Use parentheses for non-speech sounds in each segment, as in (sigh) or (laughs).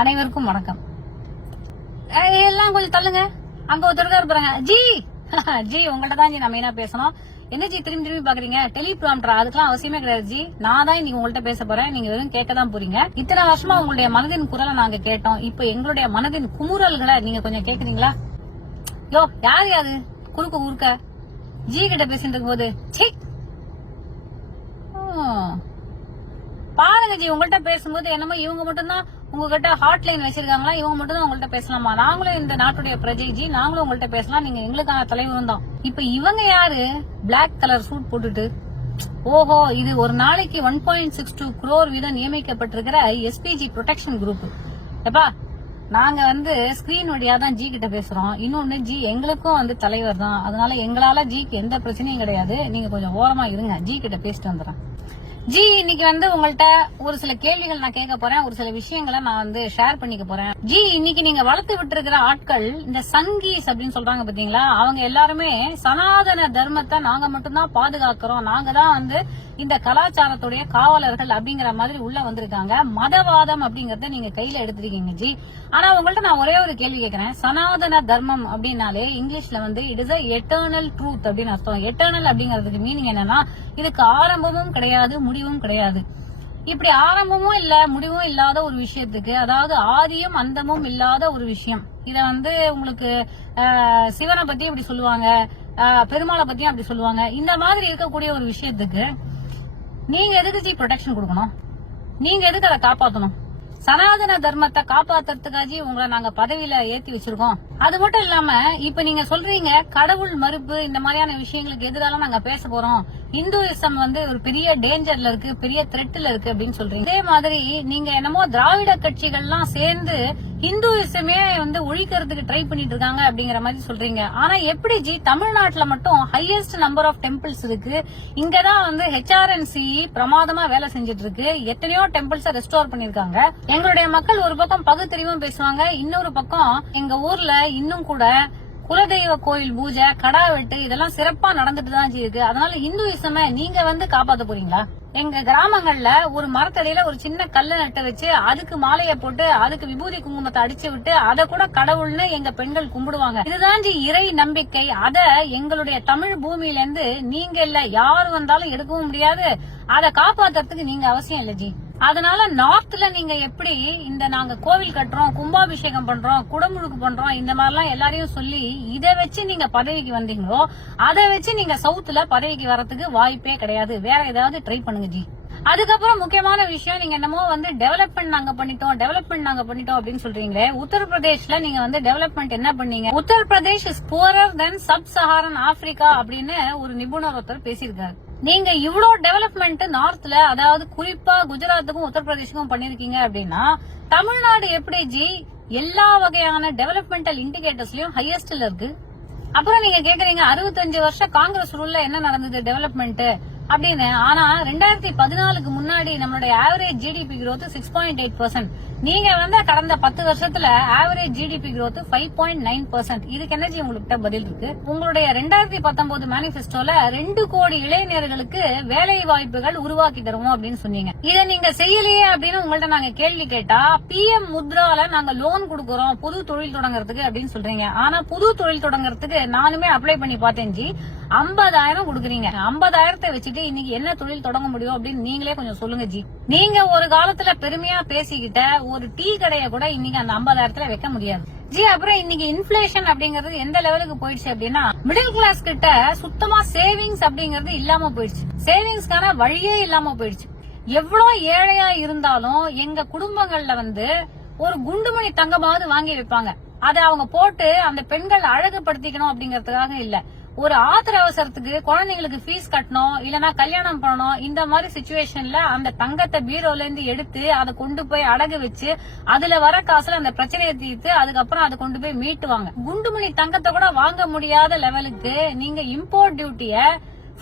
அனைவருக்கும் வணக்கம். எல்லாம் கொஞ்சம் தள்ளுங்க. அங்க ஒருத்தருக்கா இருப்பாங்க ஜி! (laughs) ஜி உங்கள்ட்ட தான் ஜி நான் மெயினா பேசணும்? என்ன ஜி திரும்பி திரும்பி பாக்குறீங்க? டெலிபிராம்டர் அதுக்கெல்லாம் அவசியமே கிடையாது ஜி. நான் தான் இன்னைக்கு உங்கள்ட்ட பேச போறேன். நீங்க வெறும் கேட்க தான் போறீங்க. இத்தனை வருஷமா உங்களுடைய மனதின் குரலை நாங்க கேட்டோம். இப்போ எங்களுடைய மனதின் குமுறல்களை நீங்க கொஞ்சம் கேக்குறீங்களா? யோ யார் யாரு குறுக்க ஊருக்க? ஜி கிட்ட பேசிட்டு போது சீ ஹம். பாருங்க ஜி உங்கள்ட்ட பேசும்போது என்னமோ இவங்க மட்டும்தான் உங்ககிட்ட ஹாட் லைன் வச்சிருக்காங்களா இவங்க மட்டும் தான் உங்கள்ட்ட பேசலாமா? நாங்களும் இந்த நாட்டுடைய பிரஜை ஜி நாங்களும் உங்கள்ட்ட பேசலாம். நீங்க எங்களுக்கான தலைவரும் தான். இப்ப இவங்க யாரு? பிளாக் கலர் சூட் போட்டுட்டு. ஓஹோ இது ஒரு நாளைக்கு one point six two crore வீதம் நியமிக்கப்பட்டிருக்கிற எஸ்பிஜி ப்ரொடெக்ஷன் குரூப் எப்பா நாங்க வந்து ஸ்கிரீன் வழியா தான் ஜி கிட்ட பேசுறோம். இன்னொன்னு ஜி எங்களுக்கும் வந்து தலைவர் தான். அதனால எங்களால ஜிக்கு எந்த பிரச்சனையும் கிடையாது. நீங்க கொஞ்சம் ஓரமா இருங்க. ஜி கிட்ட பேசிட்டு வந்துடுறேன். ஜி இன்னைக்கு வந்து உங்கள்ட்ட ஒரு சில கேள்விகள் நான் கேட்க போறேன். ஒரு சில விஷயங்களை நான் வந்து ஷேர் பண்ணிக்க போறேன். ஜி இன்னைக்கு நீங்க வளர்த்து விட்டு இருக்கிற ஆட்கள் இந்த சங்கீஸ் அப்படின்னு சொல்றாங்க பாத்தீங்களா? அவங்க எல்லாருமே சனாதன தர்மத்தை நாங்க மட்டும்தான் பாதுகாக்கிறோம். நாங்க தான் வந்து இந்த கலாச்சாரத்துடைய காவலர்கள் அப்படிங்கிற மாதிரி உள்ள வந்திருக்காங்க. மதவாதம் அப்படிங்கறத நீங்க கையில எடுத்திருக்கீங்க ஜி. ஆனா உங்கள்ட்ட நான் ஒரே ஒரு கேள்வி கேட்கறேன் சனாதன தர்மம் அப்படின்னாலே இங்கிலீஷ்ல வந்து இட் இஸ் எட்டர்னல் ட்ரூத் அப்படின்னு அர்த்தம். எட்டர்னல் அப்படிங்கறதுக்கு மீனிங் என்னன்னா இதுக்கு ஆரம்பமும் கிடையாது முடிவும் கிடையாது. இப்படி ஆரம்பமும் இல்ல முடிவும் இல்லாத ஒரு விஷயத்துக்கு அதாவது ஆதியும் அந்தமும் இல்லாத ஒரு விஷயம். இத வந்து உங்களுக்கு சிவனை பத்தி இப்படி சொல்லுவாங்க பெருமாளை பத்தியும் அப்படி சொல்லுவாங்க. இந்த மாதிரி இருக்கக்கூடிய ஒரு விஷயத்துக்கு நீங்க எதுக்கு ஜி ப்ரொடெக்ஷன் கொடுக்கணும்? நீங்க எதுக்கு அதை காப்பாத்தணும்? சனாதன தர்மத்தை காப்பாத்துறதுக்காக உங்களை நாங்க பதவியில ஏத்தி வச்சிருக்கோம். அது மட்டும் இல்லாம இப்ப நீங்க சொல்றீங்க கடவுள் மறுப்பு இந்த மாதிரியான விஷயங்களுக்கு எதிரால நாங்க பேச போறோம். இந்துவிசம் வந்து ஒரு பெரிய டேஞ்சர்ல இருக்கு பெரிய த்ரெட்ல இருக்கு அப்படின்னு சொல்றீங்க. இதே மாதிரி நீங்க என்னமோ திராவிட கட்சிகள்லாம் சேர்ந்து இந்துயிசமே வந்து ஒழிக்கிறதுக்கு ட்ரை பண்ணிட்டு இருக்காங்க அப்படிங்கிற மாதிரி சொல்றீங்க. ஆனா எப்படி ஜி? தமிழ்நாட்டுல மட்டும் ஹையஸ்ட் நம்பர் ஆஃப் டெம்பிள்ஸ் இருக்கு. இங்கதான் வந்து ஹெச்ஆர்என்சி பிரமாதமா வேலை செஞ்சுட்டு இருக்கு எத்தனையோ டெம்பிள்ஸ ரெஸ்டோர் பண்ணிருக்காங்க. எங்களுடைய மக்கள் ஒரு பக்கம் பகுத்தறிவும் பேசுவாங்க இன்னொரு பக்கம் எங்க ஊர்ல இன்னும் கூட குலதெய்வ கோயில் பூஜை கடா வெட்டு இதெல்லாம் சிறப்பா நடந்துட்டு தான் ஜி இருக்கு. அதனால இந்துவிசம நீங்க வந்து காப்பாத்த போறீங்களா? எங்க கிராமங்கள்ல ஒரு மரத்தடியில ஒரு சின்ன கல்ல நட்டு வச்சு அதுக்கு மாலைய போட்டு அதுக்கு விபூதி குங்குமத்தை அடிச்சு விட்டு அத கூட கடவுள்னு எங்க பெண்கள் கும்பிடுவாங்க. இதுதான் ஜி இறை நம்பிக்கை. அத எங்களுடைய தமிழ் பூமியில இருந்து நீங்க இல்ல யார் வந்தாலும் எடுக்கவும் முடியாது. அதை காப்பாத்துறதுக்கு நீங்க அவசியம் இல்ல ஜி. அதனால நார்த்ல நீங்க எப்படி இந்த நாங்க கோவில் கட்டுறோம் கும்பாபிஷேகம் பண்றோம் குடமுழுக்கு பண்றோம் இந்த மாதிரிலாம் எல்லாரையும் சொல்லி இதை வச்சு நீங்க பதவிக்கு வந்தீங்களோ அதை வச்சு நீங்க சவுத்துல பதவிக்கு வரதுக்கு வாய்ப்பே கிடையாது. வேற ஏதாவது ட்ரை பண்ணுங்க ஜி. அதுக்கப்புறம் முக்கியமான விஷயம் நீங்க என்னமோ வந்து டெவலப்மெண்ட் நாங்க பண்ணிட்டோம் டெவலப்மெண்ட் நாங்க பண்ணிட்டோம் அப்படின்னு சொல்றீங்களே உத்தரப்பிரதேஷ்ல நீங்க வந்து டெவலப்மெண்ட் என்ன பண்ணீங்க? Uttar Pradesh is poorer than sub Saharan Africa அப்படின்னு ஒரு நிபுணர் ஒருத்தர் பேசியிருக்காரு. நீங்க இவ்வளோ டெவலப்மெண்ட் நார்த்ல அதாவது குறிப்பா குஜராத்துக்கும் உத்தரப்பிரதேசுக்கும் பண்ணிருக்கீங்க அப்படின்னா தமிழ்நாடு எப்படி ஜி? எல்லா வகையான டெவலப்மெண்டல் இண்டிகேட்டர்ஸ்லயும் ஹையஸ்ட்ல இருக்கு. அப்புறம் நீங்க கேக்குறீங்க அறுபத்தஞ்சு வருஷம் காங்கிரஸ் ரூல்ல என்ன நடந்தது டெவலப்மெண்ட் அப்படின்னு. ஆனா ரெண்டாயிரத்தி பதினாலுக்கு முன்னாடி நம்மளுடைய average GDP growth six point eight percent நீங்க வந்து கடந்த பத்து வருஷத்துல average GDP growth five point nine percent இதுக்கு என்ன உங்கள்கிட்ட பதில் இருக்கு. உங்களுடைய ரெண்டாயிரத்தி பத்தொன்பது மேனிபெஸ்டோல ரெண்டு கோடி இளைஞர்களுக்கு வேலை வாய்ப்புகள் உருவாக்கி தருவோம் அப்படின்னு சொன்னீங்க. இதை நீங்க செய்யலையே அப்படின்னு உங்கள்ட்ட நாங்க கேள்வி கேட்டா பிஎம் முத்ரால நாங்க லோன் கொடுக்கறோம் புது தொழில் தொடங்குறதுக்கு அப்படின்னு சொல்றீங்க. ஆனா புது தொழில் தொடங்குறதுக்கு நானுமே அப்ளை பண்ணி பார்த்தேன் ஜி. ஐம்பதாயிரம் கொடுக்குறீங்க. ஐம்பதாயிரத்தை வச்சுட்டு இன்னைக்கு என்ன தொழில் தொடங்க முடியும் அப்படின்னு நீங்களே கொஞ்சம் சொல்லுங்க ஜி. நீங்க ஒரு காலத்துல பெருமையா பேசிக்கிட்ட ஒரு டீ கடையை கூட இன்னைக்கு அந்த ஐம்பதாயிரத்துல வைக்க முடியாது. ஜி அப்புறம் இன்னைக்கு இன்ஃபிளேஷன் அப்படிங்கறது எந்த லெவலுக்கு போயிடுச்சு அப்படின்னா மிடில் கிளாஸ் கிட்ட சுத்தமா சேவிங்ஸ் அப்படிங்கறது இல்லாம போயிடுச்சு. சேவிங்ஸ்க்கான வழியே இல்லாம போயிடுச்சு. எவ்வளவு ஏழையா இருந்தாலும் எங்க குடும்பங்கள்ல வந்து ஒரு குண்டுமணி தங்கமாவது வாங்கி வைப்பாங்க. அதை அவங்க போட்டு அந்த பெண்கள் அழகுபடுத்திக்கணும் அப்படிங்கறதுக்காக இல்ல. ஒரு ஆத்திர அவசரத்துக்கு குழந்தைங்களுக்கு ஃபீஸ் கட்டணும் இல்லனா கல்யாணம் பண்ணணும் இந்த மாதிரி சுச்சுவேஷன்ல அந்த தங்கத்தை பீரோல இருந்து எடுத்து அதை கொண்டு போய் அடகு வச்சு அதுல வர காசுல அந்த பிரச்சனையை தீர்த்து அதுக்கப்புறம் அதை கொண்டு போய் மீட்டுவாங்க. குண்டுமணி தங்கத்தை கூட வாங்க முடியாத லெவலுக்கு நீங்க இம்போர்ட் டியூட்டிய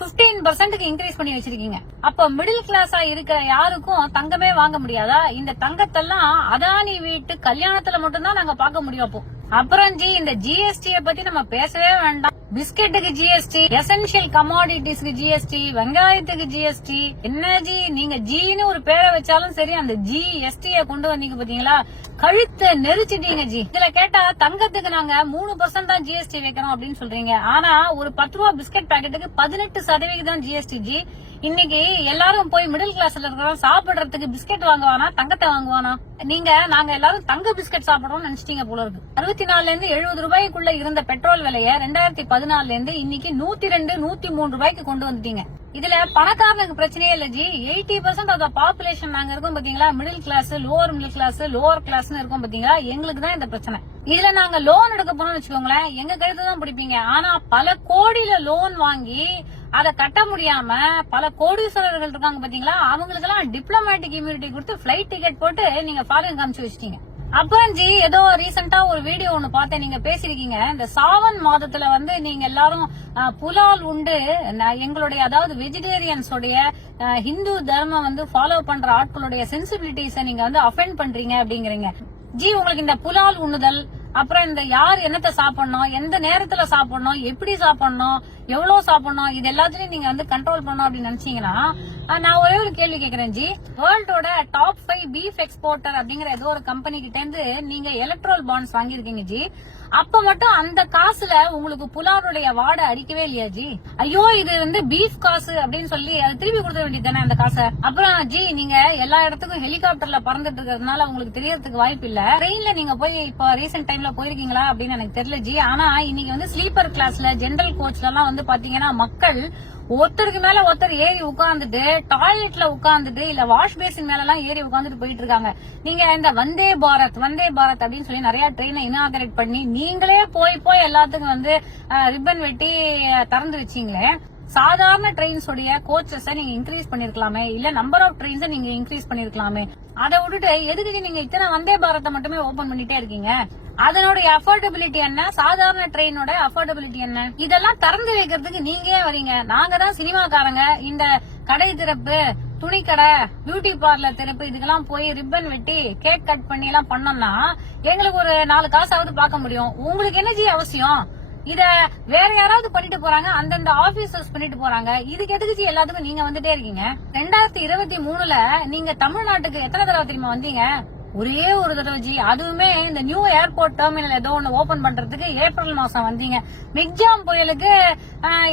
15% பர்சன்ட்க்கு இன்க்ரீஸ் பண்ணி வச்சிருக்கீங்க. அப்ப மிடில் கிளாஸா இருக்கிற யாருக்கும் தங்கமே வாங்க முடியாதா? இந்த தங்கத்தெல்லாம் அதானி வீட்டு கல்யாணத்துல மட்டும்தான் நாங்க பார்க்க முடியும் அப்போ. அப்புறம் ஜி இந்த ஜிஎஸ்டியை பத்தி நம்ம பேசவே வேண்டாம். பிஸ்கெட்டுக்கு ஜிஎஸ்டி எசென்ஷியல் கமாடிட்டிஸ்க்கு ஜிஎஸ்டி வெங்காயத்துக்கு ஜிஎஸ்டி என்ன ஜி நீங்க ஜின்னு ஒரு பேரை வச்சாலும் சரி அந்த ஜிஎஸ்டிய கொண்டு வந்தீங்க பாத்தீங்களா? கழுத்தை நெரிச்சிட்டீங்க ஜி இதுல கேட்டா தங்கத்துக்கு நாங்க மூணு பர்சன்ட் தான் ஜிஎஸ்டி வைக்கிறோம் அப்படின்னு சொல்றீங்க. ஆனா ஒரு பத்து ரூபா பிஸ்கெட் பாக்கெட்டுக்கு பதினெட்டு சதவீதம் ஜிஎஸ்டி ஜி இன்னைக்கு எல்லாரும் போய் மிடில் கிளாஸ்ல இருக்கிறோம் சாப்பிடுறதுக்கு பிஸ்கெட் வாங்குவானா தங்கத்தை வாங்குவானா? நீங்க நாங்க எல்லாரும் தங்க பிஸ்கெட் சாப்பிடறோம்னு நினைச்சிட்டீங்க போல இருக்கு. அறுபத்தி நாலுல இருந்து எழுபது ரூபாய்க்குள்ள இருந்த பெட்ரோல் விலைய ரெண்டாயிரத்தி பதினாலுல இருந்து இன்னைக்கு நூத்தி ரெண்டு நூத்தி மூணு ரூபாய்க்கு கொண்டு வந்துட்டீங்க. இதுல பணக்காரனுக்கு பிரச்சனையே இல்ல ji. Eighty percent of the population நாங்க இருக்கோம் பாத்தீங்களா? Middle class lower middle class lower class இருக்கோம் பாத்தீங்களா? எங்களுக்கு தான் இந்த பிரச்சனை. இதுல நாங்க லோன் எடுக்க போறோம்னு வச்சுக்கோங்களேன் எங்க கழுத்து தான் பிடிப்பீங்க. ஆனா பல கோடியில லோன் வாங்கி அதை கட்ட முடியாம பல கோடீஸ்வரர்கள் இருக்காங்க பாத்தீங்களா? அவங்களுக்கு எல்லாம் டிப்ளமேட்டிக் இம்யூனிட்டி கொடுத்து பிளைட் டிக்கெட் போட்டு நீங்க ஃபாரின் காமிச்சு வச்சிட்டீங்க. அப்புறம் ஜி ஏதோ ரீசெண்டா ஒரு வீடியோ ஒண்ணு பார்த்தேன். நீங்க பேசிருக்கீங்க இந்த சாவன் மாதத்துல வந்து நீங்க எல்லாரும் புலால் உண்டு. எங்களுடைய அதாவது வெஜிடேரியன்ஸ் உடைய ஹிந்து தர்மம் வந்து ஃபாலோ பண்ற ஆட்களுடைய சென்சிபிலிட்டிஸ நீங்க வந்து அஃபெண்ட் பண்றீங்க அப்படிங்கறீங்க. ஜி உங்களுக்கு இந்த புலால் உண்ணுதல் அப்புறம் இந்த யார் என்னத்தை சாப்பிடணும் எந்த நேரத்துல சாப்பிடணும் எப்படி சாப்பிடணும் எவ்வளவு சாப்பிடணும் இது எல்லாத்துலயும் நீங்க வந்து கண்ட்ரோல் பண்ணணும் அப்படின்னு நினைச்சீங்கன்னா நான் ஒரே ஒரு கேள்வி கேக்குறேன் ஜி. வேர்ல்டோட டாப் ஃபைவ் பீஃப் எக்ஸ்போர்ட்டர் அப்படிங்கிற ஏதோ ஒரு கம்பெனி கிட்ட இருந்து நீங்க எலக்ட்ரோல் பாண்ட்ஸ் வாங்கியிருக்கீங்க ஜி. அப்ப மட்டும் அந்த காசுல உங்களுக்கு புலாருடைய வாடை அடிக்கவே இல்லையா ஜி? ஐயோ இது வந்து பீஃப் காசு அப்படின்னு சொல்லி திருப்பி கொடுத்த வேண்டியது தானே அந்த காசை? அப்புறம் ஜி நீங்க எல்லா இடத்துக்கும் ஹெலிகாப்டர்ல பறந்துட்டு இருக்கிறதுனால உங்களுக்கு தெரியறதுக்கு வாய்ப்பு இல்ல. ட்ரெயின்ல நீங்க போய் இப்போ ரீசெண்ட் டைம்ல போயிருக்கீங்களா அப்படின்னு எனக்கு தெரியல ஜி. ஆனா இன்னைக்கு வந்து ஸ்லீப்பர் கிளாஸ்ல ஜென்ரல் கோச்ல எல்லாம் வந்து பாத்தீங்கன்னா மக்கள் ஒருத்தருக்கு மேல ஒருத்தர் ஏறி உட்கார்ந்துட்டு டாய்லெட்ல உட்கார்ந்துட்டு இல்ல வாஷ் பேசின் மேல எல்லாம் ஏறி உட்கார்ந்துட்டு போயிட்டு இருக்காங்க. நீங்க இந்த வந்தே பாரத் வந்தே பாரத் அப்படின்னு சொல்லி நிறைய ட்ரெயினை இனாகரேட் பண்ணி நீங்களே போய் போய் எல்லாத்துக்கும் வந்து ரிப்பன் வெட்டி திறந்து வச்சீங்களே சாதாரண ட்ரெயின்ஸ் உடைய கோச்சஸ நீங்க இன்க்ரீஸ் பண்ணிருக்கலாமே இல்ல நம்பர் ஆஃப் ட்ரெயின்ஸ் நீங்க இன்க்ரீஸ் பண்ணிருக்கலாமே அதை விட்டுட்டு எதுக்கு நீங்க இத்தனை வந்தே பாரத்தை மட்டுமே ஓபன் பண்ணிட்டே இருக்கீங்க? அதனுடைய அஃபோர்டபிலிட்டி என்ன? சாதாரண ட்ரெயினோட அஃபோர்டபிலிட்டி என்ன? இதெல்லாம் திறந்து வைக்கிறதுக்கு நீங்க ஏன் வரீங்க? நாங்க தான் சினிமாக்காரங்க. இந்த கடை திறப்பு துணிக்கடை பியூட்டி பார்லர் திறப்பு இதுக்கெல்லாம் போய் ரிப்பன் வெட்டி கேக் கட் பண்ணி எல்லாம் பண்ணோம்னா எங்களுக்கு ஒரு நாலு காசாவது பார்க்க முடியும். உங்களுக்கு என்ன ஜி அவசியம். இத வேற யாராவது பண்ணிட்டு போறாங்க. அந்தந்த ஆபீசர்ஸ் பண்ணிட்டு போறாங்க. இதுக்கு எதுக்கு ஜி எல்லாத்துக்கும் நீங்க வந்துட்டே இருக்கீங்க? ரெண்டாயிரத்தி இருபத்தி மூணுல நீங்க தமிழ்நாட்டுக்கு எத்தனை தடவை தெரியுமா வந்தீங்க? ஒரே ஒரு தடவை ஜி. அதுவுமே இந்த நியூ ஏர்போர்ட் டெர்மினல் ஏதோ ஒன்று ஓபன் பண்றதுக்கு ஏப்ரல் மாசம் வந்தீங்க. மிக்ஜாம் புயலுக்கு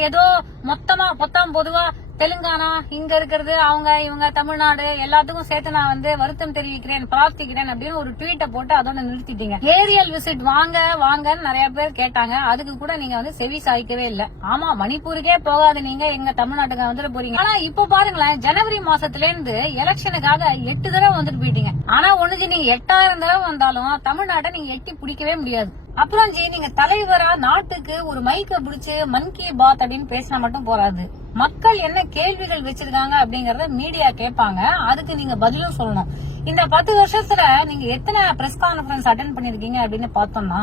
ஏதோ மொத்தமா பொத்தாம் பொதுவா தெலுங்கானா இங்க இருக்கிறது அவங்க இவங்க தமிழ்நாடு எல்லாத்துக்கும் சேர்த்து நான் வந்து வருத்தம் தெரிவிக்கிறேன் பிரார்த்திக்கிறேன் அப்படின்னு ஒரு ட்வீட்டை போட்டு அதோட நிறுத்திட்டீங்க. ஏரியல் விசிட் வாங்க வாங்கன்னு நிறைய பேர் கேட்டாங்க. அதுக்கு கூட நீங்க வந்து செவி சாய்க்கவே இல்ல. ஆமா மணிப்பூருக்கே போகாது நீங்க எங்க தமிழ்நாட்டுக்கு வந்துட்டு போறீங்க. ஆனா இப்ப பாருங்களேன் ஜனவரி மாசத்துல இருந்து எலெக்ஷனுக்காக எட்டு தடவை வந்துட்டு போயிட்டீங்க. ஆனா ஒண்ணுக்கு நீங்க எட்டாயிரம் தடவை வந்தாலும் தமிழ்நாட்டை நீங்க எட்டி பிடிக்கவே முடியாது. அப்புறம் ஜி நீங்க தலைவரா நாட்டுக்கு ஒரு மைக்க பிடிச்சு மன் கி பாத் அப்படின்னு பேசினா மட்டும் போறாது. மக்கள் என்ன கேள்விகள் வச்சிருக்காங்க அப்படிங்கறத மீடியா கேட்பாங்க. அதுக்கு நீங்க பதிலும் சொல்லணும். இந்த பத்து வருஷத்துல நீங்க எத்தனை பிரஸ் கான்பரன்ஸ் அட்டன் பண்ணிருக்கீங்க அப்படின்னு பார்த்தோம்னா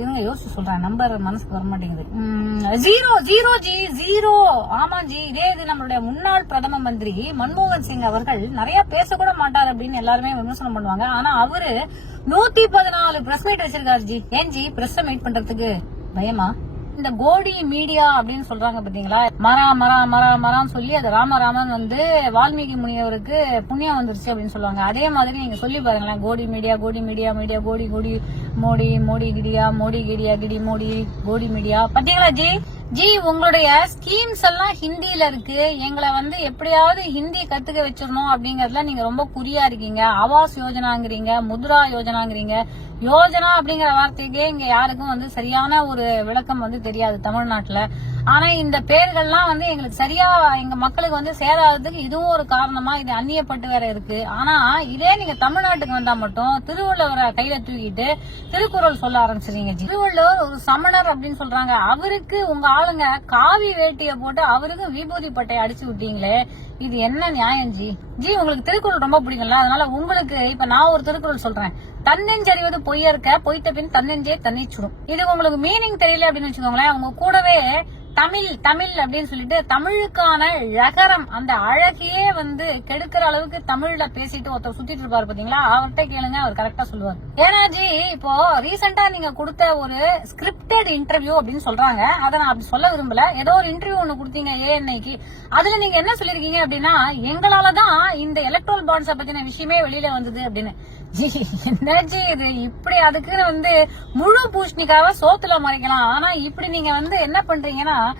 இருங்க யோசிச்சு சொல்றேன். நம்பர் மனசுக்கு வர மாட்டேங்குது. Zero zero ji zero. ஆமா ஜி இதே இது நம்மளுடைய முன்னாள் பிரதம மந்திரி மன்மோகன் சிங் அவர்கள் நிறைய பேசக்கூட மாட்டார் அப்படின்னு எல்லாருமே விமர்சனம் பண்ணுவாங்க. ஆனா அவரு நூத்தி பதினாலு பிரஸ் மீட் வச்சிருக்காரு ஜி. ஏன் ஜி? பிரஸ் மீட் பண்றதுக்கு பயமா? இந்த கோடி மீடியா அப்படின்னு சொல்றாங்க பாத்தீங்களா? மரா மரா மரா மரான்னு சொல்லி அது ராமராமன் வந்து வால்மீகி முனிவருக்கு புண்ணியம் வந்துருச்சு அப்படின்னு சொல்லுவாங்க. அதே மாதிரி நீங்க சொல்லி பாருங்களேன் கோடி மீடியா கோடி மீடியா மீடியா கோடி கோடி மோடி மோடி கிடியா மோடி கிடியா கிடி மோடி கோடி மீடியா. பாத்தீங்களா ஜி? ஜி உங்களுடைய ஸ்கீம்ஸ் எல்லாம் ஹிந்தியில இருக்கு. எங்களை வந்து எப்படியாவது ஹிந்தி கத்துக்க வச்சிடணும் அப்படிங்கறதுல நீங்க ரொம்ப குறியா இருக்கீங்க. ஆவாஸ் யோஜனாங்கிறீங்க முத்ரா யோஜனாங்கிறீங்க. யோஜனா அப்படிங்கிற வார்த்தைக்கே இங்க யாருக்கும் வந்து சரியான ஒரு விளக்கம் வந்து தெரியாது தமிழ்நாட்டுல. ஆனா இந்த பேர்கள்லாம் வந்து எங்களுக்கு சரியா எங்க மக்களுக்கு வந்து சேராததுக்கு இதுவும் ஒரு காரணமா இது அந்நியப்பட்டு வேற இருக்கு. ஆனா இதே நீங்க தமிழ்நாட்டுக்கு வந்தா மட்டும் திருவள்ளுவரை கையில தூக்கிட்டு திருக்குறள் சொல்ல ஆரம்பிச்சிருங்க திருவள்ளுவர் ஒரு சமணர் அப்படின்னு சொல்றாங்க. அவருக்கு உங்க ஆளுங்க காவி வேட்டிய போட்டு அவருக்கு விபூதி பட்டை அடிச்சு விட்டீங்களே இது என்ன நியாயம் ஜி? ஜி உங்களுக்கு திருக்குறள் ரொம்ப பிடிக்கும்ல அதனால உங்களுக்கு இப்ப நான் ஒரு திருக்குறள் சொல்றேன். தன்னெஞ்சறிவது பொய்யற்க பொய்த்த பின் தன்னெஞ்சே தண்ணி சுடும் இது உங்களுக்கு மீனிங் தெரியல அப்படின்னு வச்சுக்கோங்களேன் உங்க கூடவே தமிழ் தமிழ் அப்படின்னு சொல்லிட்டு தமிழுக்கான ழகரம் அந்த அழகையே வந்து கெடுக்கிற அளவுக்கு தமிழ்ல பேசிட்டு ஒருத்தர் சுத்திட்டு இருப்பாரு பாத்தீங்களா? அவர்கிட்ட கேளுங்க அவர் கரெக்டா சொல்லுவார். ஏன்னா ஜி இப்போ ரீசெண்டா நீங்க கொடுத்த ஒரு ஸ்கிரிப்டட் இன்டர்வியூ அப்படின்னு சொல்றாங்க. அதை நான் அப்படி சொல்ல விரும்பல. ஏதோ ஒரு இன்டர்வியூ ஒண்ணு கொடுத்தீங்க ஏ ஏஎன்ஐக்கு அதுல நீங்க என்ன சொல்லிருக்கீங்க? அப்படின்னா எங்களாலதான் இந்த எலக்ட்ரல் பாண்ட்ஸ பத்தின விஷயமே வெளியில வந்தது அப்படின்னு. ஜி என்னாச்சு இது? இப்படி அதுக்குன்னு வந்து முழு பூஷணிக்காக சோத்துல மறைக்கலாம். ஆனா இப்படி நீங்க வந்து என்ன பண்றீங்கன்னா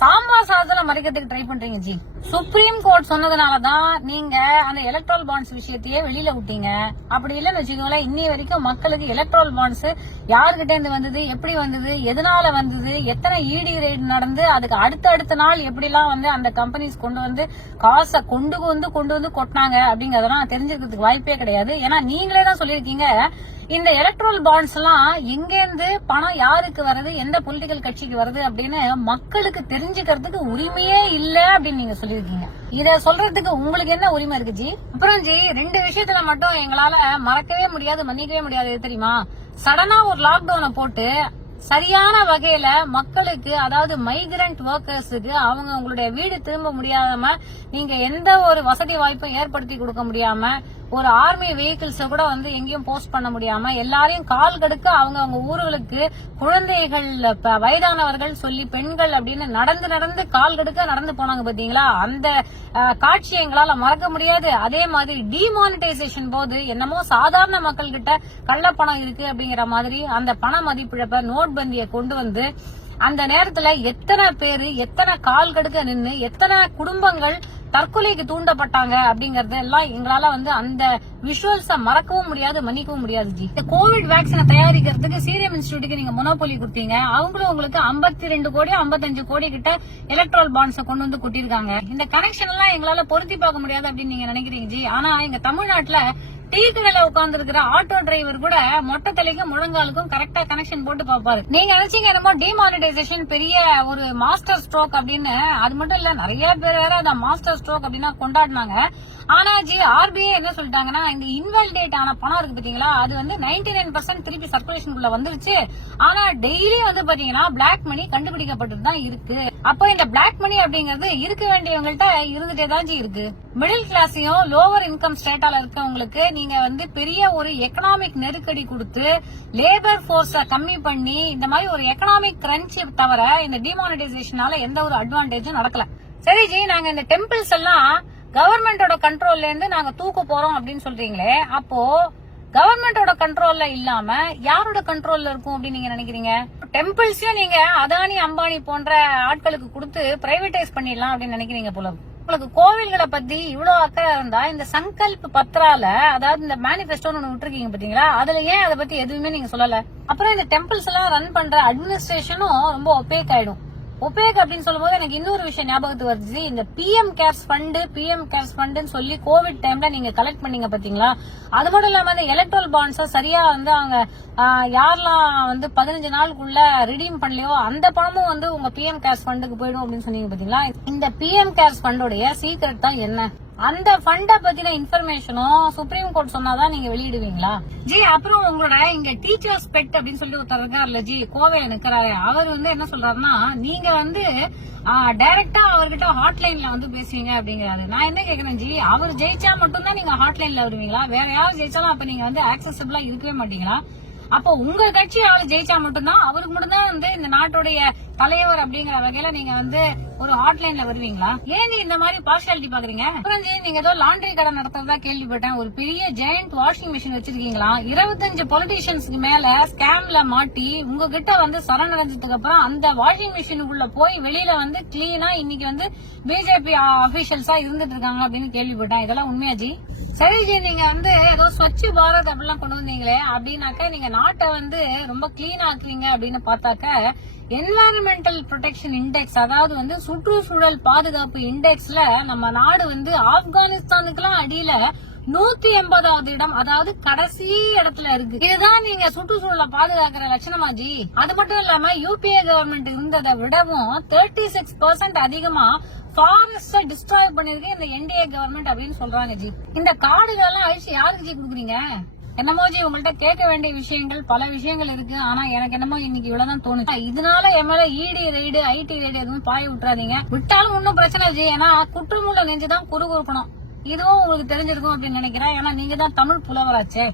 சாம்பார் சாதத்துல மறைக்கிறதுக்கு ட்ரை பண்றீங்க ஜி. சுப்ரீம் கோர்ட் சொன்னதுனாலதான் நீங்க அந்த எலக்ட்ரல் பாண்ட்ஸ் விஷயத்தையே வெளியில விட்டீங்க. அப்படி இல்லைன்னு வச்சுக்கோங்களேன் இன்னி வரைக்கும் மக்களுக்கு எலக்ட்ரல் பாண்ட்ஸ் யாருகிட்ட இருந்து வந்தது எப்படி வந்தது எதனால வந்தது எத்தனை இடி ரேட் நடந்து அதுக்கு அடுத்த அடுத்த நாள் எப்படிலாம் வந்து அந்த கம்பெனிஸ் கொண்டு வந்து காசை கொண்டு வந்து கொண்டு வந்து கொட்டினாங்க அப்படிங்கறதெல்லாம் தெரிஞ்சுக்கிறதுக்கு வாய்ப்பே கிடையாது. ஏன்னா நீங்களே தான் சொல்லியிருக்கீங்க இந்த எலக்ட்ரல் பாண்ட்ஸ் எல்லாம் எங்கேருந்து பணம் யாருக்கு வருது எந்த பொலிட்டிக்கல் கட்சிக்கு வருது அப்படின்னு மக்களுக்கு தெரிஞ்சுக்கிறதுக்கு உரிமையே இல்ல அப்படின்னு நீங்க சொல்லியிருக்கீங்க. இத சொல்றதுக்கு உங்களுக்கு என்ன உரிமை இருக்கு ஜி? அப்புறம் ஜி ரெண்டு விஷயத்துல மட்டும் எங்களால மறக்கவே முடியாது மன்னிக்கவே முடியாது தெரியுமா? சடனா ஒரு லாக்டவுனை போட்டு சரியான வகையில மக்களுக்கு அதாவது மைக்ரண்ட் ஒர்க்கர்ஸுக்கு அவங்க உங்களுடைய வீடு திரும்ப முடியாம நீங்க எந்த ஒரு வசதி வாய்ப்பும் ஏற்படுத்தி கொடுக்க முடியாம ஒரு ஆர்மி வெஹிக்கிள்ஸ் கூட வந்து எங்கேயும் போஸ்ட் பண்ண முடியாம எல்லாரையும் கால் கடுக்க அவங்க அவங்க ஊர்களுக்கு குழந்தைகள் வயதானவர்கள் சொல்லி பெண்கள் அப்படின்னு நடந்து நடந்து கால் கடுக்க நடந்து போனாங்க பாத்தீங்களா? அந்த அஹ், காட்சியை எங்களால மறக்க முடியாது. அதே மாதிரி டிமானிட்டைசேஷன் போது என்னமோ சாதாரண மக்கள் கிட்ட கள்ளப்பணம் இருக்கு அப்படிங்கிற மாதிரி அந்த பண மதிப்பிழப்ப நோட் பந்தியை கொண்டு வந்து அந்த நேரத்துல எத்தனை பேரு எத்தனை கால் கடுக்க நின்று எத்தனை குடும்பங்கள் தற்கொலைக்கு தூண்டப்பட்டாங்க அப்படிங்கறது எல்லாம் எங்களால வந்து அந்த விஷுவல்ஸ மறக்கவும் முடியாது மன்னிக்கவும் முடியாது ஜி. இந்த கோவிட் வேக்சினை தயாரிக்கிறதுக்கு சீரம் இன்ஸ்டியூட்டுக்கு நீங்க மொனோபோலி கொடுத்தீங்க. அவங்களும் உங்களுக்கு 52 ரெண்டு கோடி 55 கோடி கிட்ட எலக்ட்ரால் பாண்ட்ஸ் கொண்டு வந்து கொட்டிருக்காங்க இந்த கனெக்ஷன் எல்லாம் எங்களால பொருத்தி பார்க்க முடியாது அப்படின்னு நீங்க நினைக்கிறீங்க ஜி. ஆனா எங்க தமிழ்நாட்டுல டீக்கு வேலை உட்கார்ந்து இருக்கிற ஆட்டோ டிரைவர் கூட மொட்டை தலைக்கும் முழங்காலுக்கும் கரெக்டா கனெக்ஷன் போட்டு பாப்பாரு நீங்க நினைச்சீங்க என்னமோ டிமானிட்டைசேஷன் பெரிய ஒரு மாஸ்டர் ஸ்ட்ரோக் அப்படின்னு அது மட்டும் இல்ல நிறைய பேர் வேற அதை மாஸ்டர் ஸ்ட்ரோக் அப்படின்னா கொண்டாடினாங்க. ஆனா ஜி ஆர்பிஐ என்ன சொல்லிட்டாங்கன்னா இந்த இன்வாலிடேட் ஆன பணம் இருக்கு பாத்தீங்களா அது வந்து 99% நைன் பர்சன்ட் திருப்பி சர்க்குலேஷனுக்குள்ள வந்துருச்சு. ஆனா டெய்லி வந்து பாத்தீங்கன்னா பிளாக் மணி கண்டுபிடிக்கப்பட்டு தான் இருக்கு. அப்போ இந்த பிளாக் மணி அப்படிங்கிறது இருக்க வேண்டியவங்கள்ட்ட இருந்துட்டே தான் ஜி இருக்கு மிடில் கிளாஸையும் லோவர் இன்கம் ஸ்டேட்டால இருக்கவங்களுக்கு நீங்க வந்து பெரிய ஒரு எக்கனாமிக் நெருக்கடி கொடுத்து லேபர் போர்ஸ கம்மி பண்ணி இந்த மாதிரி ஒரு எக்கனாமிக் கிரன்ச்சி தவிர இந்த டிமானிட்டைசேஷனால எந்த ஒரு அட்வான்டேஜும் நடக்கல. சரி ஜி நாங்க இந்த டெம்பிள்ஸ் எல்லாம் கவர்மெண்டோட கண்ட்ரோல்ல இருந்து நாங்க தூக்க போறோம் அப்படின்னு சொல்றீங்களே அப்போ கவர்மெண்டோட கண்ட்ரோல்ல இல்லாம யாரோட கண்ட்ரோல்ல இருக்கும் அப்படின்னு நீங்க நினைக்கிறீங்க? டெம்பிள்ஸையும் நீங்க அதானி அம்பானி போன்ற ஆட்களுக்கு கொடுத்து பிரைவேடைஸ் பண்ணிடலாம் அப்படின்னு நினைக்கிறீங்க போல. உங்களுக்கு கோவில்களை பத்தி இவ்வளவு அக்கறை இருந்தா இந்த சங்கல்ப் பத்ரால அதாவது இந்த மேனிபெஸ்டோன்னு ஒண்ணு விட்டுருக்கீங்க பாத்தீங்களா? அதுல ஏன் அதை பத்தி எதுவுமே நீங்க சொல்லல? அப்புறம் இந்த டெம்பிள்ஸ் எல்லாம் ரன் பண்ற அட்மினிஸ்ட்ரேஷனும் ரொம்ப ஒப்பேக் ஆயிடும். ஒபேக் அப்படின்னு சொல்லும்போது எனக்கு இன்னொரு விஷயம் ஞாபகத்துக்கு வருது. இந்த PM CARES fund PM CARES ஃபண்டுன்னு சொல்லி கோவிட் டைம்ல நீங்க கலெக்ட் பண்ணீங்க பாத்தீங்களா? அது மட்டும் இல்லாம இந்த எலக்ட்ரல் பாண்ட்ஸ சரியா வந்து அவங்க யாரெல்லாம் வந்து பதினஞ்சு நாளுக்குள்ள ரிடீம் பண்ணலையோ அந்த பணமும் வந்து உங்க பிஎம் கேர்ஸ் ஃபண்டுக்கு போயிடும் அப்படின்னு சொன்னீங்க பாத்தீங்களா? இந்த பிஎம் கேர்ஸ் ஃபண்டோடைய சீக்கிரம் தான் என்ன? அந்த ஃபண்ட பத்தின இன்ஃபர்மேஷனும் சுப்ரீம் கோர்ட் சொன்னாதான் நீங்க வெளியிடுவீங்களா? ஜி அப்புறம் உங்களோட இங்க டீச்சர்ஸ் பெட் அப்படின்னு சொல்லி ஒருத்தர் இருக்காருல்ல ஜி கோவையில நிக்கிறாரு அவர் வந்து என்ன சொல்றாருன்னா நீங்க வந்து டைரக்டா அவர்கிட்ட ஹாட்லைன்ல வந்து பேசுவீங்க அப்படிங்கிறாரு. நான் என்ன கேக்குறேன் ஜி அவர் ஜெயிச்சா மட்டும்தான் நீங்க ஹாட்லைன்ல வருவீங்களா? வேற யார் ஜெயிச்சாலும் அப்ப நீங்க வந்து ஆக்சசபிளா இருக்கவே மாட்டீங்களா? அப்போ உங்க கட்சி ஆளு ஜெயிச்சா மட்டும்தான் அவருக்கு மட்டும்தான் வந்து இந்த நாட்டுடைய தலைவர் அப்படிங்கிற வகையில நீங்க வந்து ஒரு ஹாட்லைன்ல வருவீங்களா? ஏன் இந்த மாதிரி பார்ஷியாலிட்டி பாக்குறீங்க அப்புறம் ஜி, நீங்க ஏதோ லாண்டரி கடை நடத்துறதா கேள்விப்பட்டேன். ஒரு பெரிய ஜெயண்ட் வாஷிங் மிஷின் வச்சிருக்கீங்களா? இருபத்தஞ்சு பொலிட்டீஷியன்ஸ்க்கு மேல ஸ்கேம்ல மாட்டி உங்ககிட்ட வந்து சரணடைஞ்சதுக்கு அப்புறம் அந்த வாஷிங் மிஷினுக்குள்ள போய் வெளியில வந்து கிளீனா இன்னைக்கு வந்து பிஜேபி அபிஷியல்ஸா இருந்துட்டு இருக்காங்க அப்படின்னு கேள்விப்பட்டேன். இதெல்லாம் உண்மையா ஜி? சரி ஜி நீங்க வந்து ஏதோ ஸ்வச் பாரத் அப்படிலாம் கொண்டு வந்தீங்களே அப்படின்னாக்க நீங்க நாட்டை வந்து ரொம்ப கிளீன் ஆக்குறீங்க அப்படின்னு பார்த்தாக்க என்வாயன்மெண்டல் ப்ரொடெக்ஷன் இண்டெக்ஸ் அதாவது வந்து சுற்றுச்சூழல் பாதுகாப்பு இண்டெக்ஸ்ல நம்ம நாடு வந்து ஆப்கானிஸ்தானுக்குலாம் அடியில நூத்தி எண்பதாவது இடம் அதாவது கடைசி இடத்துல இருக்கு. இதுதான் நீங்க சுற்றுச்சூழலை பாதுகாக்கிற லட்சணமாஜி அது மட்டும் இல்லாம யூபிஏ கவர்மெண்ட் இருந்ததை விடவும் தேர்ட்டி சிக்ஸ் பெர்சென்ட் அதிகமா ஃபாரஸ்ட டிஸ்ட்ராய் பண்ணிருக்கு இந்த என்டிஏ கவர்மெண்ட் அப்படின்னு சொல்றாங்க ஜி. இந்த காடுகள் எல்லாம் அழிச்சு யாருக்கு ஜி குடுக்குறீங்க? என்னமோ ஜி உங்கள்ட்ட கேட்க வேண்டிய விஷயங்கள் பல விஷயங்கள் இருக்கு. ஆனா எனக்கு என்னமோ இன்னைக்கு இவ்வளவுதான் தோணுது இதனால என் மேல இடி ரைடு ஐடி ரைடு எதுவும் பாய விட்டுறாதீங்க. விட்டாலும் ஒன்னும் பிரச்சனை இல்லை ஏன்னா குற்றமுள்ள நெஞ்சுதான் குறுகுறுக்கணும். இதுவும் உங்களுக்கு தெரிஞ்சிருக்கும் அப்படின்னு நினைக்கிறேன். ஏன்னா நீங்க தான் தமிழ் புலவராச்சே.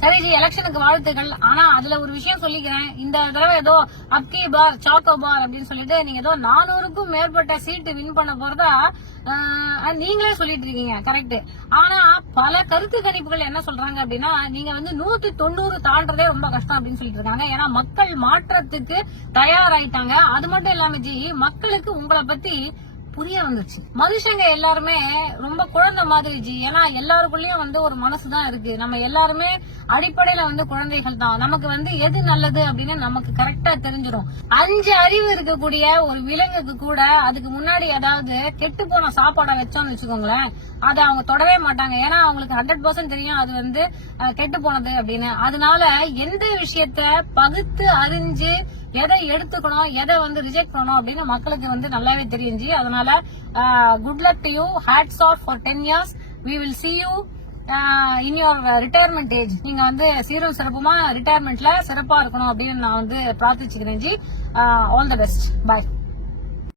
சரி ஜி எலெக்ஷனுக்கு வாழ்த்துக்கள். ஆனா அதுல ஒரு விஷயம் சொல்லிக்கிறேன். இந்த தடவை ஏதோ அப்கி பார் சாக்கோ பார் அப்படின்னு சொல்லிட்டு நீங்க ஏதோ நானூறுக்கும் மேற்பட்ட சீட்டு வின் பண்ண போறதா நீங்களே சொல்லிட்டு இருக்கீங்க. கரெக்ட் ஆனா பல கருத்து கணிப்புகள் என்ன சொல்றாங்க அப்படின்னா நீங்க வந்து நூத்தி தொண்ணூறு தாண்டதே ரொம்ப கஷ்டம் அப்படின்னு சொல்லிட்டு இருக்காங்க. ஏன்னா மக்கள் மாற்றத்துக்கு தயாராயிட்டாங்க. அது மட்டும் இல்லாம ஜி மக்களுக்கு உங்களை பத்தி புரிய வந்துச்சு மனுஷங்க எல்லாருமே ரொம்ப குழந்தை மாதிரி ஜி. ஏன்னா எல்லாருக்குள்ளயும் வந்து ஒரு மனசுதான் இருக்கு. நம்ம எல்லாருமே அடிப்படையில வந்து குழந்தைகள் தான். நமக்கு வந்து எது நல்லது அப்படின்னு நமக்கு கரெக்டா தெரிஞ்சிடும் அஞ்சு அறிவு இருக்கக்கூடிய ஒரு விலங்குக்கு கூட அதுக்கு முன்னாடி ஏதாவது கெட்டு போன சாப்பாடை வச்சோம்னு வச்சுக்கோங்களேன் அதை அவங்க தொடவே மாட்டாங்க. ஏன்னா அவங்களுக்கு ஹண்ட்ரட் பர்சன்ட் தெரியும் அது வந்து கெட்டு போனது அப்படின்னு. அதனால எந்த விஷயத்த பகுத்து அறிஞ்சு எதை எடுத்துக்கணும் எதை வந்து ரிஜெக்ட் பண்ணணும் அப்படின்னு மக்களுக்கு வந்து நல்லாவே தெரிஞ்சு அதனால good luck to you hats off for ten years we will see you in your retirement age நீங்க வந்து சீரும் சிறப்புமா? ரிட்டையர்மெண்ட்ல சிறப்பா இருக்கணும் அப்படின்னு நான் வந்து பிரார்த்திச்சுக்கிறேன் ji. All the best bye